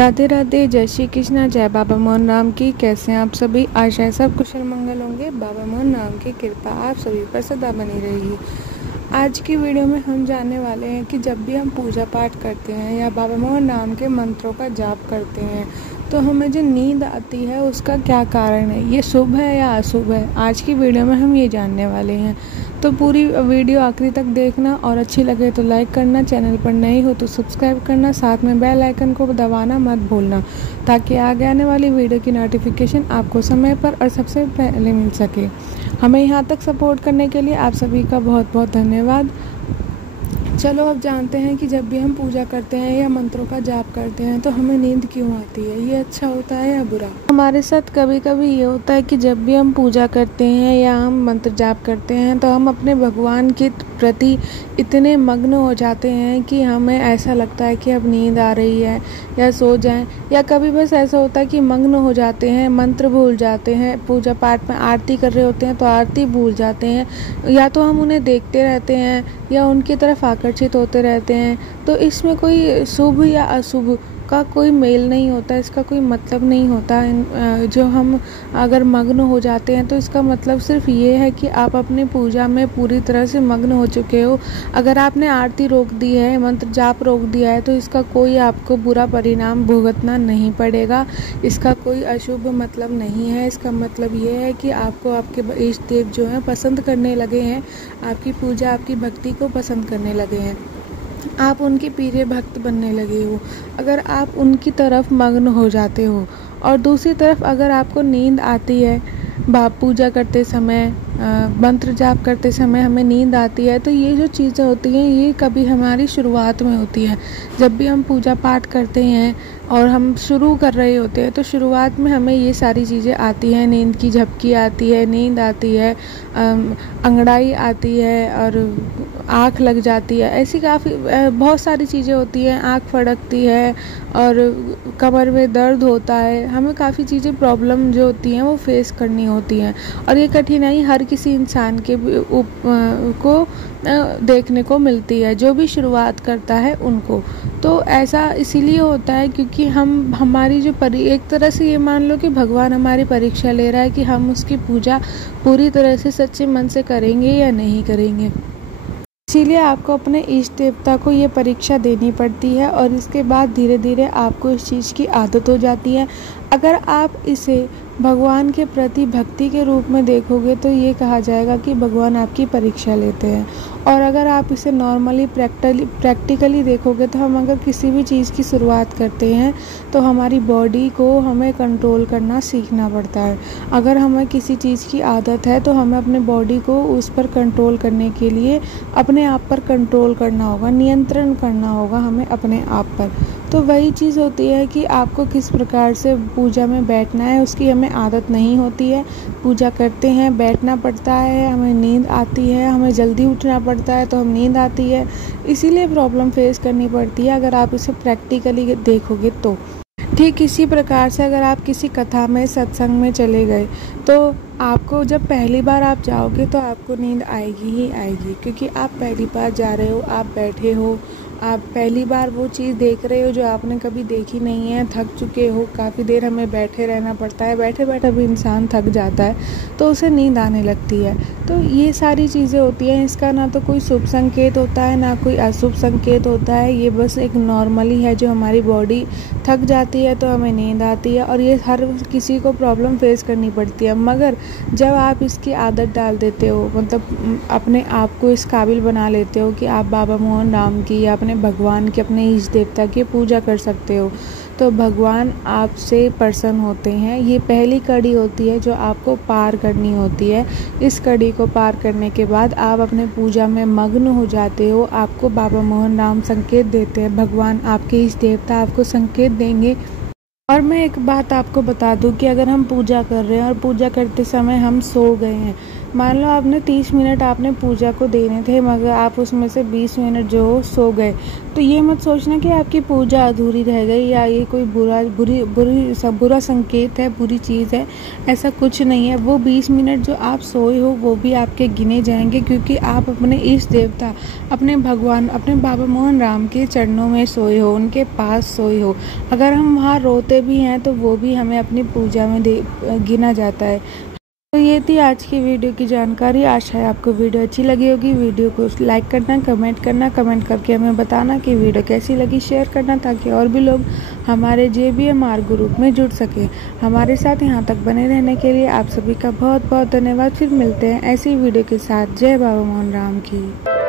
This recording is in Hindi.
राधे राधे, जय श्री कृष्णा, जय बाबा मोहन राम की। कैसे हैं आप सभी? आशा है सब कुशल मंगल होंगे। बाबा मोहन राम की कृपा आप सभी पर सदा बनी रहेगी। आज की वीडियो में हम जानने वाले हैं कि जब भी हम पूजा पाठ करते हैं या बाबा मोहन राम के मंत्रों का जाप करते हैं तो हमें जो नींद आती है उसका क्या कारण है, ये शुभ है या अशुभ है। आज की वीडियो में हम ये जानने वाले हैं, तो पूरी वीडियो आखिरी तक देखना और अच्छी लगे तो लाइक करना, चैनल पर नए हो तो सब्सक्राइब करना, साथ में बेल आइकन को दबाना मत भूलना ताकि आगे आने वाली वीडियो की नोटिफिकेशन आपको समय पर और सबसे पहले मिल सके। हमें यहाँ तक सपोर्ट करने के लिए आप सभी का बहुत बहुत धन्यवाद। चलो अब जानते हैं कि जब भी हम पूजा करते हैं या मंत्रों का जाप करते हैं तो हमें नींद क्यों आती है, ये अच्छा होता है या बुरा। हमारे साथ कभी कभी ये होता है कि जब भी हम पूजा करते हैं या हम मंत्र जाप करते हैं तो हम अपने भगवान के प्रति इतने मग्न हो जाते हैं कि हमें ऐसा लगता है कि अब नींद आ रही है या सो जाएं, या कभी बस ऐसा होता है कि मग्न हो जाते हैं, मंत्र भूल जाते हैं, पूजा पाठ में आरती कर रहे होते हैं तो आरती भूल जाते हैं, या तो हम उन्हें देखते रहते हैं या उनकी तरफ आकर्षित होते रहते हैं। तो इसमें कोई शुभ या अशुभ का कोई मेल नहीं होता, इसका कोई मतलब नहीं होता। जो हम अगर मग्न हो जाते हैं तो इसका मतलब सिर्फ ये है कि आप अपनी पूजा में पूरी तरह से मग्न हो चुके हो। अगर आपने आरती रोक दी है, मंत्र जाप रोक दिया है तो इसका कोई आपको बुरा परिणाम भुगतना नहीं पड़ेगा। इसका कोई अशुभ मतलब नहीं है। इसका मतलब ये है कि आपको आपके इष्ट देव जो हैं पसंद करने लगे हैं, आपकी पूजा आपकी भक्ति को पसंद करने लगे हैं, आप उनके प्रिय भक्त बनने लगे हो अगर आप उनकी तरफ मग्न हो जाते हो। और दूसरी तरफ अगर आपको नींद आती है, पूजा करते समय, मंत्र जाप करते समय हमें नींद आती है, तो ये जो चीज़ें होती हैं ये कभी हमारी शुरुआत में होती है। जब भी हम पूजा पाठ करते हैं और हम शुरू कर रहे होते हैं तो शुरुआत में हमें ये सारी चीज़ें आती हैं। नींद की झपकी आती है, नींद आती है, अंगड़ाई आती है और आँख लग जाती है। ऐसी काफ़ी बहुत सारी चीज़ें होती हैं। आँख फड़कती है और कमर में दर्द होता है। हमें काफ़ी चीज़ें प्रॉब्लम जो होती हैं वो फेस करनी होती हैं और ये कठिनाई हर किसी इंसान के को देखने को मिलती है, जो भी शुरुआत करता है उनको। तो ऐसा इसीलिए होता है क्योंकि हमारी जो एक तरह से ये मान लो कि भगवान हमारी परीक्षा ले रहा है कि हम उसकी पूजा पूरी तरह से सच्चे मन से करेंगे या नहीं करेंगे। इसीलिए आपको अपने इष्ट देवता को ये परीक्षा देनी पड़ती है और इसके बाद धीरे धीरे आपको इस चीज़ की आदत हो जाती है। अगर आप इसे भगवान के प्रति भक्ति के रूप में देखोगे तो ये कहा जाएगा कि भगवान आपकी परीक्षा लेते हैं। और अगर आप इसे नॉर्मली प्रैक्टिकली देखोगे तो हम अगर किसी भी चीज़ की शुरुआत करते हैं तो हमारी बॉडी को हमें कंट्रोल करना सीखना पड़ता है। अगर हमें किसी चीज़ की आदत है तो हमें अपने बॉडी को उस पर कंट्रोल करने के लिए अपने आप पर कंट्रोल करना होगा, नियंत्रण करना होगा हमें अपने आप पर। तो वही चीज़ होती है कि आपको किस प्रकार से पूजा में बैठना है, उसकी हमें आदत नहीं होती है। पूजा करते हैं, बैठना पड़ता है, हमें नींद आती है, हमें जल्दी उठना पड़ता है तो हम नींद आती है, इसीलिए प्रॉब्लम फेस करनी पड़ती है अगर आप इसे प्रैक्टिकली देखोगे तो। ठीक इसी प्रकार से अगर आप किसी कथा में, सत्संग में चले गए तो आपको जब पहली बार आप जाओगे तो आपको नींद आएगी ही आएगी, क्योंकि आप पहली बार जा रहे हो, आप बैठे हो, आप पहली बार वो चीज़ देख रहे हो जो आपने कभी देखी नहीं है, थक चुके हो, काफ़ी देर हमें बैठे रहना पड़ता है, बैठे बैठे भी इंसान थक जाता है तो उसे नींद आने लगती है। तो ये सारी चीज़ें होती हैं। इसका ना तो कोई शुभ संकेत होता है ना कोई अशुभ संकेत होता है, ये बस एक नॉर्मली है जो हमारी बॉडी थक जाती है तो हमें नींद आती है और ये हर किसी को प्रॉब्लम फेस करनी पड़ती है। मगर जब आप इसकी आदत डाल देते हो, मतलब अपने आप को इस काबिल बना लेते हो कि आप बाबा मोहन राम की या अपने भगवान के, अपने इष्ट देवता की पूजा कर सकते हो, तो भगवान आपसे प्रसन्न होते हैं। ये पहली कड़ी होती है जो आपको पार करनी होती है। इस कड़ी को पार करने के बाद आप अपने पूजा में मग्न हो जाते हो। आपको बाबा मोहन राम संकेत देते हैं, भगवान आपके इष्ट देवता आपको संकेत देंगे। और मैं एक बात आपको बता दूं कि अगर हम पूजा कर रहे हैं और पूजा करते समय हम सो गए हैं मान लो आपने 30 मिनट आपने पूजा को देने थे, मगर आप उसमें से 20 मिनट जो हो सो गए, तो ये मत सोचना कि आपकी पूजा अधूरी रह गई या ये कोई बुरा संकेत है, बुरी चीज़ है। ऐसा कुछ नहीं है। वो 20 मिनट जो आप सोए हो वो भी आपके गिने जाएंगे, क्योंकि आप अपने इष्ट देवता, अपने भगवान, अपने बाबा मोहन राम के चरणों में सोए हो, उनके पास सोए हो। अगर हम वहाँ रोते भी हैं तो वो भी हमें अपनी पूजा में गिना जाता है। तो ये थी आज की वीडियो की जानकारी। आशा है आपको वीडियो अच्छी लगी होगी। वीडियो को लाइक करना, कमेंट करके हमें बताना कि वीडियो कैसी लगी, शेयर करना ताकि और भी लोग हमारे JBMR ग्रुप में जुड़ सके। हमारे साथ यहाँ तक बने रहने के लिए आप सभी का बहुत बहुत धन्यवाद। फिर मिलते हैं ऐसी वीडियो के साथ। जय बाबा मोहन राम की।